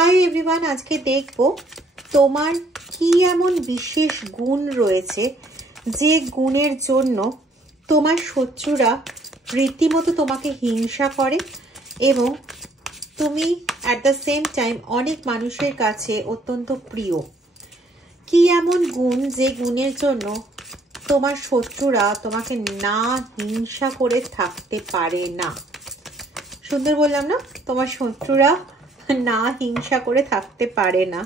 Hi everyone, আজকে দেখবো তোমার কি এমন বিশেষ গুণ রয়েছে যে গুণের জন্য তোমার শত্রুরা রীতিমতো তোমাকে হিংসা করে এবং তুমি অ্যাট দ্য সেম টাইম অনেক মানুষের কাছে অত্যন্ত প্রিয়। কি এমন গুণ যে গুণের জন্য তোমার শত্রুরা তোমাকে না হিংসা করে থাকতে পারে না? সুন্দর বললাম না? তোমার শত্রুরা না হিংসা করে থাকতে পারে না।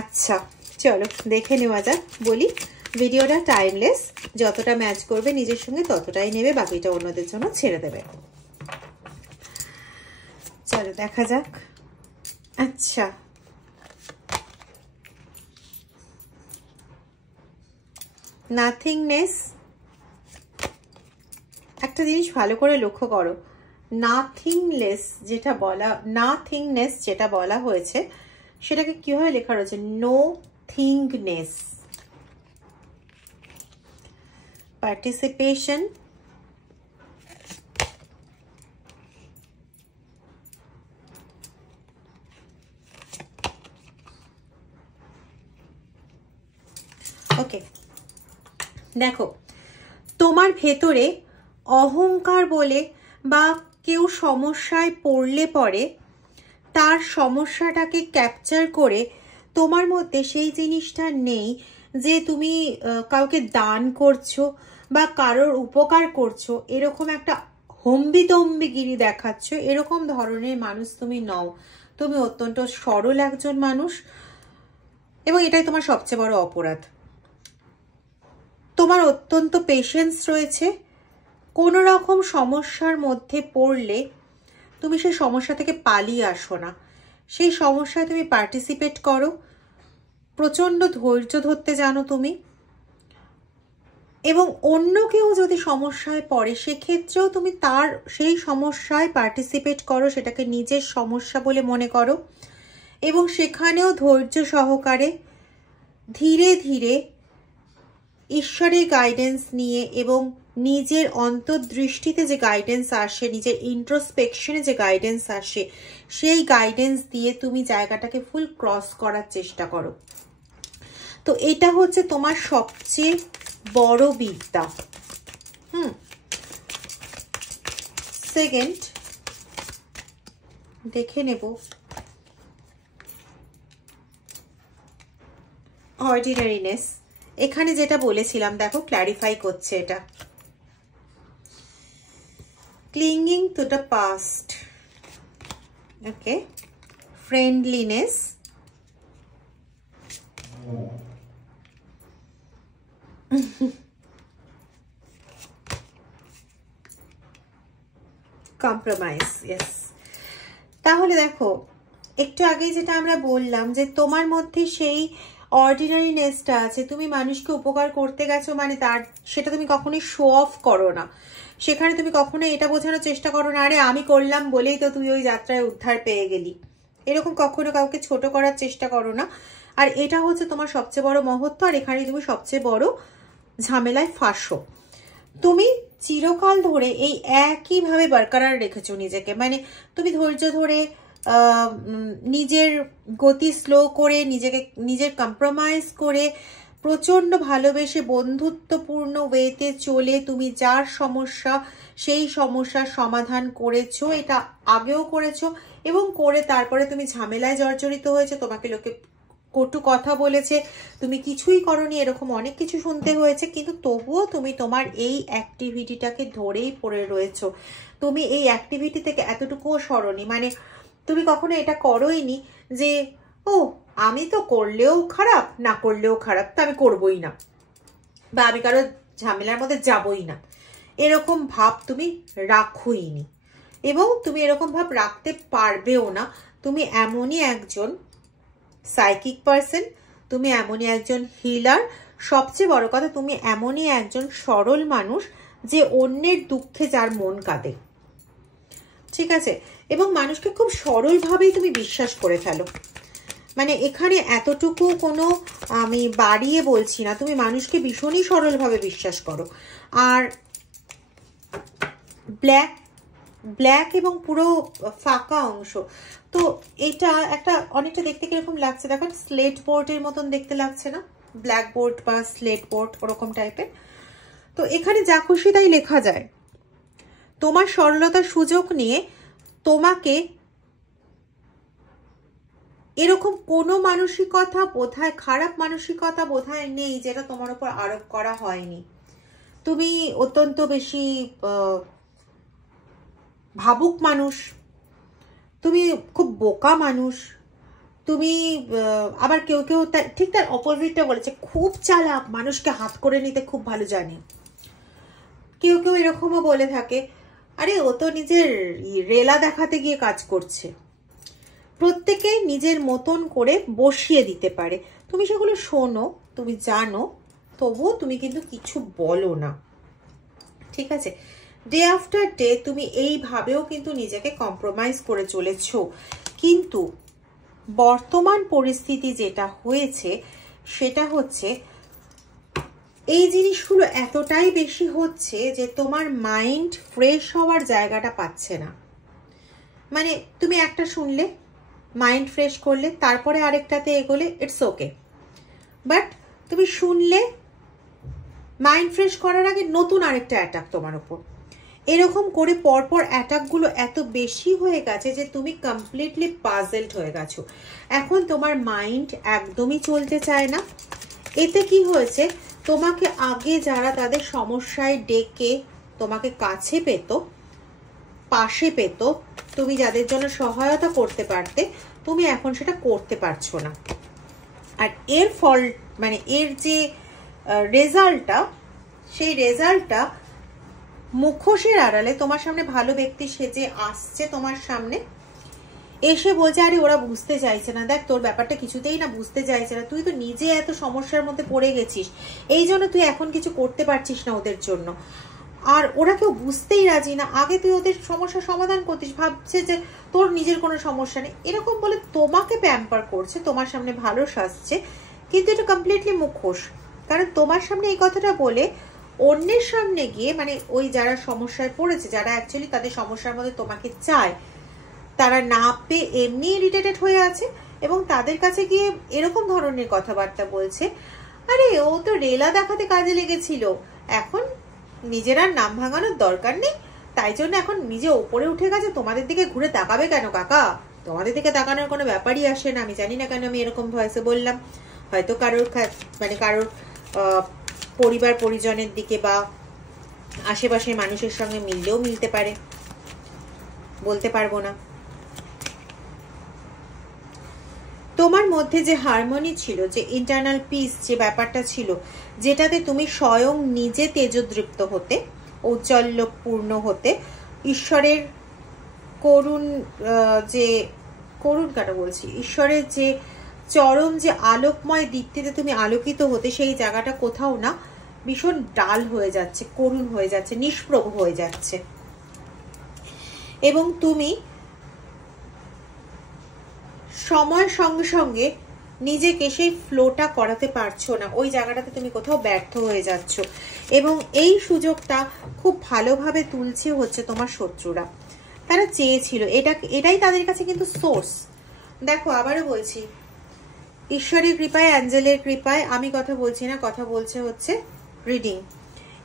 আচ্ছা চলো দেখে নেওয়া যাক। বলি, ভিডিওটা টাইমলেস, যতটা ম্যাচ করবে নিজের সঙ্গে ততটাই নেবে, বাকিটা অন্যদের জন্য ছেড়ে দেবে। চলো দেখা যাক। আচ্ছা, নাথিংনেস, একটা জিনিস ভালো করে লক্ষ্য করো, নাথিংনেস যেটা বলা হয়েছে সেটাকে কিভাবে লেখা রয়েছে? নো থিংনেস। পার্টিসিপেশন, ওকে। দেখো, তোমার ভেতরে অহংকার বলে বা কেউ সমস্যায় পড়লে পরে তার সমস্যাটাকে ক্যাপচার করে তোমার মধ্যে সেই জিনিসটা নেই যে তুমি কাউকে দান করছো বা কারোর উপকার করছো, এরকম একটা হম্বিতম্বিগিরি দেখাচ্ছ, এরকম ধরনের মানুষ তুমি নও। তুমি অত্যন্ত সরল একজন মানুষ এবং এটাই তোমার সবচেয়ে বড় অপরাধ। তোমার অত্যন্ত পেশেন্স রয়েছে। কোনো রকম সমস্যার মধ্যে পড়লে তুমি সেই সমস্যা থেকে পালিয়ে আসো না, সেই সমস্যায় তুমি পার্টিসিপেট করো। প্রচণ্ড ধৈর্য ধরতে জানো তুমি, এবং অন্য কেউ যদি সমস্যায় পড়ে সেক্ষেত্রেও তুমি তার সেই সমস্যায় পার্টিসিপেট করো, সেটাকে নিজের সমস্যা বলে মনে করো এবং সেখানেও ধৈর্য সহকারে ধীরে ধীরে ঈশ্বরের গাইডেন্স নিয়ে এবং নিজের অন্তর্দৃষ্টিতে যে গাইডেন্স আসে, নিজের ইন্ট্রোস্পেকশনে যে গাইডেন্স আসে, সেই গাইডেন্স দিয়ে তুমি জায়গাটাকে ফুল ক্রস করার চেষ্টা করো। তো এটা হচ্ছে তোমার সবচেয়ে বড় বিদ্যা। সেকেন্ড দেখে নেব অর্ডিনারিনেস। এখানে যেটা বলেছিলাম দেখো, ক্ল্যারিফাই করছে এটা। ক্লিঙ্গিং to the past, okay. Friendliness, compromise, yes. তাহলে দেখো, একটু আগে যেটা আমরা বললাম যে তোমার মধ্যে সেই অর্ডিনারিনেসটা আছে, তুমি মানুষকে উপকার করতে গেছো মানে সেটা তুমি কখনোই শো অফ করো না। সেখানে তুমি কখনোই এটা বোঝানোর চেষ্টা করো না আরে আমি করলাম বলেই তো তুই ওই যাত্রায় উদ্ধার পেয়ে গেলি, এরকম কখনো কাউকে ছোট করার চেষ্টা করো না। আর এটা হচ্ছে তোমার সবচেয়ে বড় মহত্ব, আর এখানে তুমি সবচেয়ে বড় ঝামেলায় ফাঁসো। তুমি চিরকাল ধরে এই একইভাবে বরকরার রেখেছো নিজেকে, মানে তুমি ধৈর্য ধরে নিজের গতি স্লো করে নিজের কম্প্রোমাইজ করে প্রচন্ড ভালোবেসে বন্ধুত্বপূর্ণ ওয়েতে চলে তুমি যার সমস্যা সেই সমস্যার সমাধান করেছো। এটা আগেও করেছো এবং করে তারপরে তুমি ঝামেলায় জর্জরিত হয়েছে, তোমাকে লোকে কটু কথা বলেছে, তুমি কিছুই করনি, এরকম অনেক কিছু শুনতে হয়েছে, কিন্তু তবুও তুমি তোমার এই অ্যাক্টিভিটিটাকে ধরেই পড়ে রয়েছো। তুমি এই অ্যাক্টিভিটি থেকে এতটুকুও সরনি, মানে তুমি কখনো এটা করোইনি যে ও আমি তো করলেও খারাপ, না করলেও খারাপ, তো আমি করবোই না, বা আমি কারো ঝামেলার মধ্যে যাবই না, এরকম ভাব তুমি রাখোইনি এবং তুমি এরকম ভাব রাখতে পারবেও না। তুমি এমনই একজন সাইকিক পার্সন, তুমি এমনই একজন হিলার, সবচেয়ে বড় কথা তুমি এমনই একজন সরল মানুষ যে অন্যের দুঃখে যার মন কাঁদে, ঠিক আছে? এবং মানুষকে খুব সরলভাবেই তুমি বিশ্বাস করে ফেলো, মানে এখানে এতটুকু কোনো আমি বাড়িয়ে বলছি না, তুমি মানুষকে ভীষণই সরলভাবে বিশ্বাস করো। আর ব্ল্যাক ব্ল্যাক এবং পুরো ফাঁকা অংশ। তো এটা একটা অনেকটা দেখতে কিরকম লাগছে দেখো, স্লেট বোর্ডের মতন দেখতে লাগছে না, ব্ল্যাক বোর্ড বা স্লেট বোর্ড ওরকম টাইপের। তো এখানে যা খুশি তাই লেখা যায়। তোমার সরলতার সুযোগ নিয়ে তোমাকে এরকম কোনো মানসিকতা বোধহয়, খারাপ মানসিকতা বোধহয় নেই যেটা তোমার উপর আরোপ করা হয়নি। তুমি অত্যন্ত বেশি ভাবুক মানুষ, তুমি খুব বোকা মানুষ, তুমি আবার কেউ কেউ ঠিক তার অপোজিটটা বলেছে, খুব চালাক, মানুষকে হাত করে নিতে খুব ভালো জানে। কেউ কেউ এরকমও বলে থাকে, আরে ও তো নিজের রেলা দেখাতে গিয়ে কাজ করছে। প্রত্যেকে নিজের মতন করে বসিয়ে দিতে পারে, তুমি সেগুলো শোনো, তুমি জানো, তবুও তুমি কিন্তু কিছু বলো না, ঠিক আছে? ডে আফটার ডে তুমি এইভাবেও কিন্তু নিজেকে কম্প্রোমাইজ করে চলেছ। কিন্তু বর্তমান পরিস্থিতি যেটা হয়েছে সেটা হচ্ছে এই জিনিসগুলো এতটাই বেশি হচ্ছে যে তোমার মাইন্ড ফ্রেশ হওয়ার জায়গাটা পাচ্ছে না। মানে তুমি একটা শুনলে, মাইন্ড ফ্রেশ করলে, তারপরে আরেকটাতে এগোলে, ইটস ওকে, বাট তুমি শুনলে মাইন্ড ফ্রেশ করার আগে নতুন আরেকটা অ্যাটাক তোমার উপর। এরকম করে পরপর অ্যাটাকগুলো এত বেশি হয়ে গেছে যে তুমি কমপ্লিটলি পাজলড হয়ে গেছো। এখন তোমার মাইন্ড একদমই চলতে চায় না। এতে কি হয়েছে, তোমাকে আগে যারা তাদের সমস্যায় ডেকে তোমাকে কাছে পেত, পাশে পেত, তুমি যাদের জন্য সহায়তা করতে পারতে, তুমি এখন সেটা করতে পারছো না। আর এর ফল মানে এর যে রেজাল্টটা, সেই রেজাল্টটা মুখোশের আড়ালে তোমার সামনে ভালো ব্যক্তি সেজে আসছে, তোমার সামনে এসে বলছে, আরে ওরা বুঝতে চাইছে না, দেখ তোর ব্যাপারটা কিছুতেই না বুঝতে চাইছে না, তুই তো নিজে এত সমস্যার মধ্যে পড়ে গেছিস, এই জন্য তুই এখন কিছু করতে পারছিস না ওদের জন্য, আর ওরা কেউ বুঝতেই রাজি না, আগে তুই ওদের সমস্যার সমাধান করতিস, ভাবছে যে তোর নিজের কোনো সমস্যা নেই, এরকম বলে তোমাকে প্যাম্পার করছে, তোমার সামনে ভালো সাজছে, কিন্তু এটা কমপ্লিটলি মুখোশ। কারণ তোমার সামনে এই কথাটা বলে অন্যের সামনে গিয়ে, মানে ওই যারা সমস্যায় পড়েছে, যারা অ্যাকচুয়ালি তাদের সমস্যার মধ্যে তোমাকে চায়, তারা না পেয়ে এমনি ইরিটেটেড হয়ে আছে এবং তাদের কাছে গিয়ে এরকম ধরনের কথাবার্তা বলছে, আরে ও তো রেলা দেখাতে কাজে লেগেছিল, এখন নিজের আর নাম ভাঙানোর দরকার নেই, তাই জন্য এখন নিজে ওপরে উঠে গেছে, তোমাদের দিকে ঘুরে তাকাবে কেন কাকা? তোমাদের দিকে তাকানোর কোনো ব্যাপারই আসে না। আমি জানি না কেন আমি এরকম ভয়েসে বললাম, হয়তো কারোর মানে কারোর পরিবার পরিজনের দিকে বা আশেপাশের মানুষের সঙ্গে মিললেও মিলতে পারে, বলতে পারবো না। তোমার মধ্যে যে হারমোনি ছিল, যে ইন্টারনাল পিস, যে ব্যাপারটা ছিল, যেটাতে তুমি স্বয়ং নিজে তেজোদৃপ্ত হতে, ঔজ্জ্বল্যপূর্ণ হতে, ঈশ্বরের ঈশ্বরের যে চরম যে আলোকময় দীপ্তিতে তুমি আলোকিত হতে, সেই জায়গাটা কোথাও না ভীষণ ডাল হয়ে যাচ্ছে, করুণ হয়ে যাচ্ছে, নিষ্প্রভ হয়ে যাচ্ছে, এবং তুমি সময়ের সঙ্গে সঙ্গে নিজেকে সেই ফ্লোটা করাতে পারছো না, ওই জায়গাটাতে তুমি কোথাও ব্যর্থ হয়ে যাচ্ছ, এবং এই সুযোগটা খুব ভালোভাবে তুলছে হচ্ছে তোমার শত্রুরা। তারা চেয়েছিল, এটাই তাদের কাছে কিন্তু সোর্স। দেখো আবারও বলছি, ঈশ্বরের কৃপায়, অ্যাঞ্জেলের কৃপায় আমি কথা বলছি না, কথা বলছে হচ্ছে রিডিং,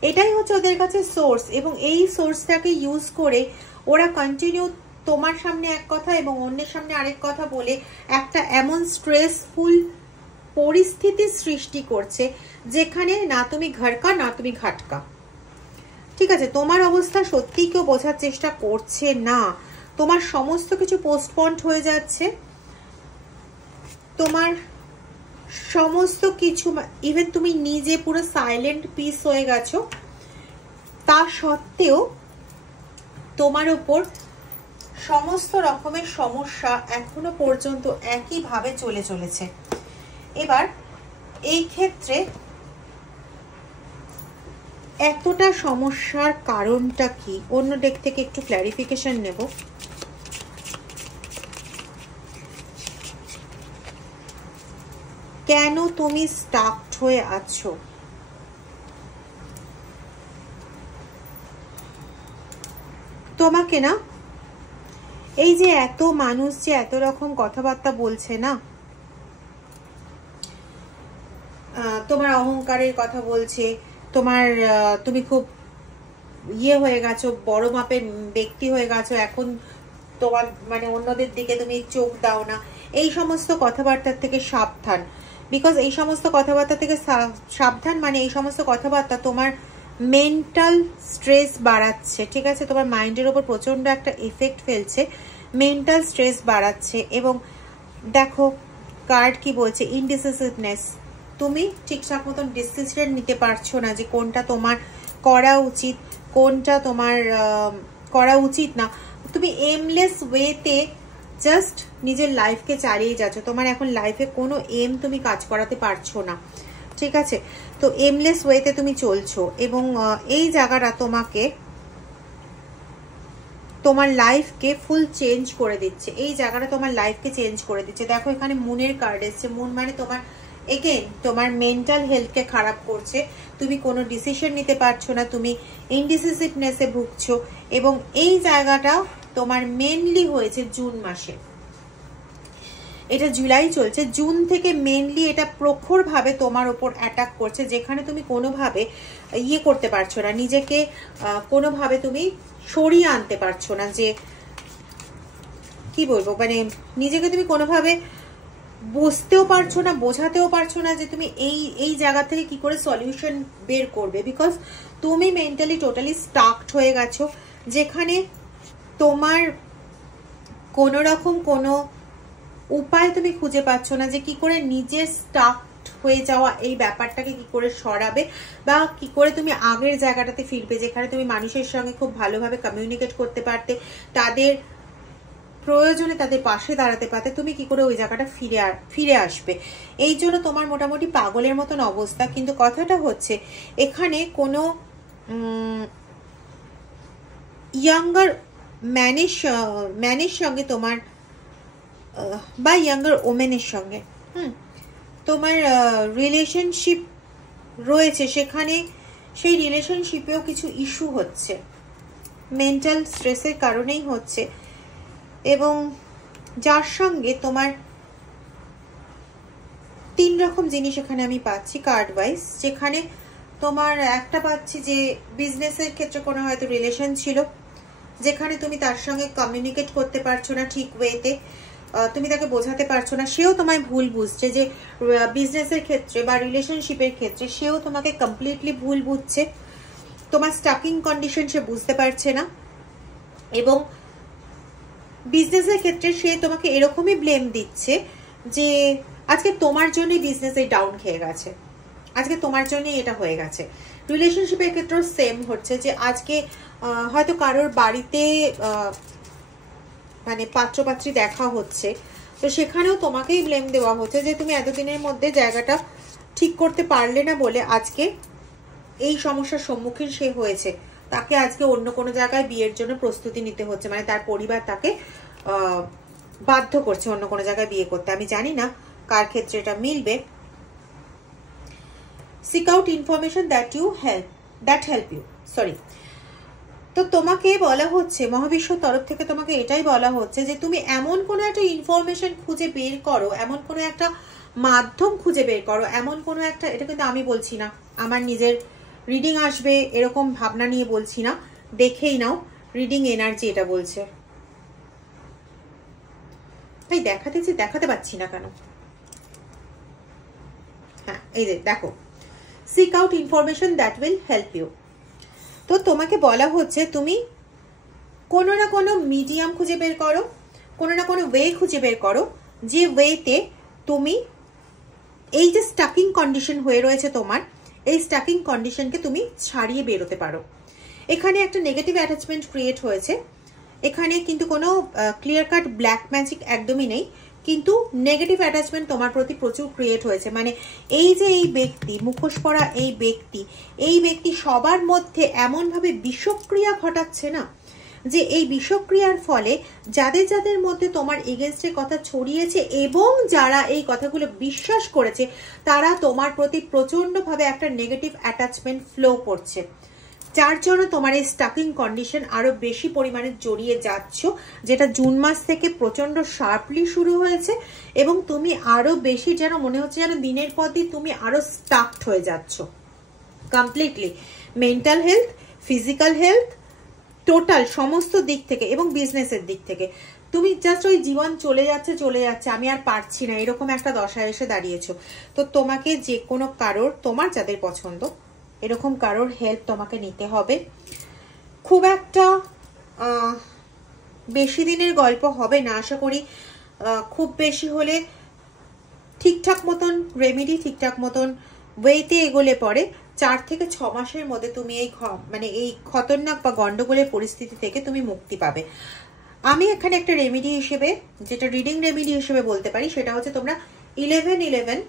এটাই হচ্ছে ওদের কাছে সোর্স, এবং এই সোর্সটাকে ইউজ করে ওরা কন্টিনিউ তোমার সামনে এক কথা এবং অন্যের সামনে আরেক কথা বলে একটা এমন স্ট্রেসফুল পরিস্থিতি সৃষ্টি করছে যেখানে না তুমি ঘরকা না তুমি ঘাটকা। ঠিক আছে, তোমার অবস্থা সত্যিই কেউ বোঝার চেষ্টা করছে না, তোমার সমস্ত কিছু পোস্টপন্ড হয়ে যাচ্ছে, তোমার সমস্ত কিছু, ইভেন তুমি নিজে পুরো সাইলেন্ট পিস হয়ে গেছো, তা সত্ত্বেও তোমার উপর সমস্ত রকমের সমস্যা এখনো পর্যন্ত একইভাবে চলে চলেছে। এবার এই ক্ষেত্রে এতটা সমস্যার কারণটা কি, অন্য দিক থেকে একটু ক্ল্যারিফিকেশন নেব। কেন তুমি স্টাকড হয়ে আছো? তোমাকে না এই যে এত মানুষ যে এত রকম কথাবার্তা বলছে না, তোমার অহংকারের কথা বলছে, তোমার তুমি খুব ইয়ে হয়ে গেছো, বড় মাপের ব্যক্তি হয়ে গেছো, এখন তোমার মানে অন্যদের দিকে তুমি চোখ দাও না, এই সমস্ত কথাবার্তার থেকে সাবধান। বিকজ এই সমস্ত কথাবার্তা থেকে সাবধান মানে এই সমস্ত কথাবার্তা তোমার মেন্টাল স্ট্রেস বাড়াচ্ছে, ঠিক আছে? তোমার মাইন্ডের ওপর প্রচন্ড একটা এফেক্ট ফেলছে, মেন্টাল স্ট্রেস বাড়াচ্ছে। এবং দেখো কার্ড কি বলছে, ইনডিসিসিভনেস, তুমি ঠিকঠাক মতন ডিসিশন নিতে পারছো না যে কোনটা তোমার করা উচিত, কোনটা তোমার করা উচিত না। তুমি এমলেস ওয়েতে জাস্ট নিজের লাইফকে চালিয়ে যাচ্ছ, তোমার এখন লাইফে কোনো এম তুমি কাজ করাতে পারছো না, ঠিক আছে? তো এমলেস ওয়েতে তুমি চলছো এবং এই জায়গাটা তোমাকে তোমার লাইফকে ফুল চেঞ্জ করে দিচ্ছে, এই জায়গাটা তোমার লাইফকে চেঞ্জ করে দিচ্ছে। দেখো এখানে মুনের কার্ড এসছে, মুন মানে তোমার এগেন তোমার মেন্টাল হেলথকে খারাপ করছে, তুমি কোনো ডিসিশন নিতে পারছো না, তুমি ইনডিসিসিভনেসে ভুগছো। এবং এই জায়গাটা তোমার মেনলি হয়েছে জুন মাসে, এটা জুলাই চলছে, জুন থেকে মেনলি এটা প্রখরভাবে তোমার ওপর অ্যাটাক করছে, যেখানে তুমি কোনোভাবে ইয়ে করতে পারছো না, নিজেকে কোনোভাবে তুমি সরিয়ে আনতে পারছো না, যে কি বলবো মানে নিজেকে তুমি কোনোভাবে বুঝতেও পারছো না, বোঝাতেও পারছো না যে তুমি এই জায়গা থেকে কি করে সলিউশন বের করবে। বিকজ তুমি মেন্টালি টোটালি স্টাকড হয়ে গেছো, যেখানে তোমার কোনো রকম কোনো উপায় তুমি খুঁজে পাচ্ছ না যে কি করে নিজের স্টাকড হয়ে যাওয়া এই ব্যাপারটাকে কি করে সরাবে, বা কি করে তুমি আগের জায়গাটাতে ফিরবে, যেখানে তুমি মানুষের সঙ্গে খুব ভালোভাবে কমিউনিকেট করতে পারতে, তাদের প্রয়োজনে তাদের পাশে দাঁড়াতে পারতে, তুমি কি করে ওই জায়গাটা ফিরে আসবে। এই জন্য তোমার মোটামুটি পাগলের মতন অবস্থা। কিন্তু কথাটা হচ্ছে এখানে কোনো ইয়াঙ্গার ম্যানের সঙ্গে তোমার বা ইয়াঙ্গার ওমেনের সঙ্গে তোমার রিলেশনশিপ রয়েছে, সেখানে সেই রিলেশনশিপেও কিছু ইস্যু হচ্ছে, মেন্টাল স্ট্রেসের কারণেই হচ্ছে। এবং যার সঙ্গে তোমার 3 রকম জিনিস এখানে আমি পাচ্ছি কার্ড ওয়াইজ, যেখানে তোমার একটা পাচ্ছি যে বিজনেসের ক্ষেত্রে কোনো হয়তো রিলেশন ছিল, যেখানে তুমি তার সঙ্গে কমিউনিকেট করতে পারছো না ঠিক ওয়েতে, তুমি তাকে বোঝাতে পারছো না, সেও তোমায় ভুল বুঝছে, যে বিজনেসের ক্ষেত্রে বা রিলেশনশিপের ক্ষেত্রে সেও তোমাকে কমপ্লিটলি ভুল বুঝছে, তোমার স্টাকিং কন্ডিশন সে বুঝতে পারছে না। এবং বিজনেসের ক্ষেত্রে সে তোমাকে এরকমই ব্লেম দিচ্ছে যে আজকে তোমার জন্যই বিজনেসে ডাউন খেয়ে গেছে, আজকে তোমার জন্যই এটা হয়ে গেছে। রিলেশনশিপের ক্ষেত্রেও সেম হচ্ছে যে আজকে হয়তো কারোর বাড়িতে মানে পাত্রপাত্রী দেখা হচ্ছে, তো সেখানেও তোমাকেই ব্লেম দেওয়া হচ্ছে যে তুমি এতদিনের মধ্যে জায়গাটা ঠিক করতে পারলে না বলে আজকে এই সমস্যার সম্মুখীন সে হয়েছে, তাকে আজকে অন্য কোনো জায়গায় বিয়ের জন্য প্রস্তুতি নিতে হচ্ছে, মানে তার পরিবার তাকে বাধ্য করছে অন্য কোনো জায়গায় বিয়ে করতে। আমি জানি না কার ক্ষেত্রে এটা মিলবে। Seek out information that help you, sorry. তো তোমাকে বলা হচ্ছে মহাবিশ্বর তরফ থেকে তোমাকে এটাই বলা হচ্ছে যে তুমি এমন কোনো একটা ইনফরমেশন খুঁজে বের করো, এমন কোনো একটা মাধ্যম খুঁজে বের করো, এমন কোনো একটা, এটা কিন্তু আমি বলছি না, আমার নিজের রিডিং আসবে এরকম ভাবনা নিয়ে বলছি না, দেখেই নাও রিডিং এনার্জি এটা বলছে। তাই দেখাতে পাচ্ছি না কেন, হ্যাঁ এই যে দেখো, seek out information that will help you. তো তোমাকে বলা হচ্ছে তুমি কোনো না কোনো মিডিয়াম খুঁজে বের করো, কোনো না কোনো ওয়ে খুঁজে বের করো, যে ওয়েতে তুমি এই যে স্টাকিং কন্ডিশন হয়ে রয়েছে তোমার, এই স্টাকিং কন্ডিশনকে তুমি ছাড়িয়ে বেরোতে পারো। এখানে একটা নেগেটিভ অ্যাটাচমেন্ট ক্রিয়েট হয়েছে, এখানে কিন্তু কোনো ক্লিয়ার কাট ব্ল্যাক ম্যাজিক একদমই নেই, কিন্তু নেগেটিভ অ্যাটাচমেন্ট তোমার প্রতি প্রচুর ক্রিয়েট হয়েছে। মানে এই যে এই ব্যক্তি, মুখোশ পরা এই ব্যক্তি সবার মধ্যে এমনভাবে বিষক্রিয়া ঘটাচ্ছে না, যে এই বিষক্রিয়ার ফলে যাদের মধ্যে তোমার এগেনস্টে কথা ছড়িয়েছে এবং যারা এই কথাগুলো বিশ্বাস করেছে, তারা তোমার প্রতি প্রচন্ডভাবে একটা নেগেটিভ অ্যাটাচমেন্ট ফ্লো করছে। যার জন্য তোমার এই স্টাকিং কন্ডিশন আরো বেশি পরিমাণে জড়িয়ে যাচ্ছ, যেটা জুন মাস থেকে প্রচন্ড শার্পলি শুরু হয়েছে এবং তুমি আরো বেশি যেন মনে হচ্ছে যেন দিনের পর দিন তুমি আরো স্টাকড হয়ে যাচ্ছ completely. Mental health, physical health, total সমস্ত দিক থেকে এবং বিজনেসের দিক থেকে তুমি জাস্ট ওই জীবন চলে যাচ্ছে, আমি আর পারছি না, এরকম একটা দশায় এসে দাঁড়িয়েছো। তো তোমাকে যে কোনো কারোর, তোমার যাদের পছন্দ এরকম কারোর হেল্প তোমাকে নিতে হবে। খুব একটা বেশি দিনের গল্প হবে না আশা করি, খুব বেশি হলে ঠিকঠাক মতন রেমেডি, ঠিকঠাক মতন ওয়েতে এগোলে পরে 4 থেকে 6 মাসের মধ্যে তুমি এই এই খতরনাক বা গন্ডগোলের পরিস্থিতি থেকে তুমি মুক্তি পাবে। আমি এখানে একটা রেমেডি হিসেবে, যেটা রিডিং রেমেডি হিসেবে বলতে পারি, সেটা হচ্ছে তোমরা 11-11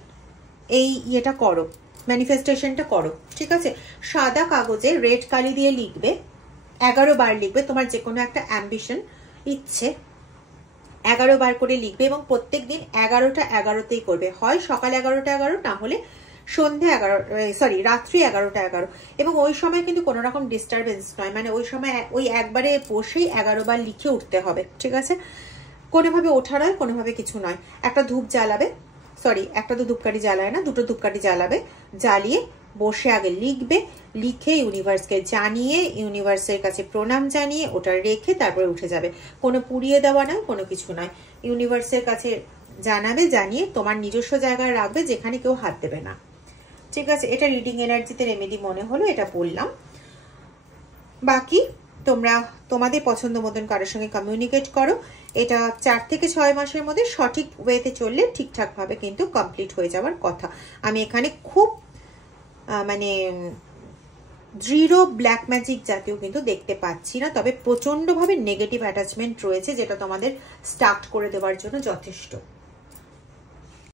এই ইয়েটা করো, ম্যানিফেস্টেশনটা করো, ঠিক আছে? সাদা কাগজে রেড কালি দিয়ে লিখবে, 11 বার লিখবে তোমার যে কোনো একটা অ্যাম্বিশন, ইচ্ছে 11 বার করে লিখবে এবং প্রত্যেক দিন 11টা 11তেই করবে, হয় সকাল 11টা 11, না হলে সন্ধ্যে রাত্রি 11টা 11। এবং ওই সময় কিন্তু কোনো রকম ডিস্টারবেন্স নয়, মানে ওই সময় ওই একবারে বসেই 11 বার লিখে উঠতে হবে, ঠিক আছে? কোনোভাবে ওঠা নয়, কোনোভাবে কিছু নয়। একটা ধূপ জ্বালাবে, একটা তো ধূপকাঠি জ্বালায় না, 2টো ধূপকাঠি জ্বালাবে, জ্বালিয়ে বসে আগে লিখবে, লিখে ইউনিভার্সকে জানিয়ে, ইউনিভার্সের কাছে প্রণাম জানিয়ে ওটা রেখে তারপরে উঠে যাবে। কোনো পুড়িয়ে দেওয়া নয়, কোনো কিছু নয়, ইউনিভার্সের কাছে জানাবে, জানিয়ে তোমার নিজস্ব জায়গায় রাখবে যেখানে কেউ হাত দেবে না, ঠিক আছে? এটা রিডিং এনার্জিতে রেমেডি মনে হলো, এটা বললাম। বাকি তোমরা তোমাদের পছন্দ মতন কারোর সঙ্গে কমিউনিকেট করো। এটা 4 থেকে 6 মাসের মধ্যে সঠিক ওয়েতে চললে ঠিকঠাকভাবে কিন্তু কমপ্লিট হয়ে যাওয়ার কথা। আমি এখানে খুব দৃঢ় ব্ল্যাক ম্যাজিক জাতীয় কিন্তু দেখতে পাচ্ছি না, তবে প্রচন্ডভাবে নেগেটিভ অ্যাটাচমেন্ট রয়েছে যেটা তোমাদের স্টার্ট করে দেওয়ার জন্য যথেষ্ট।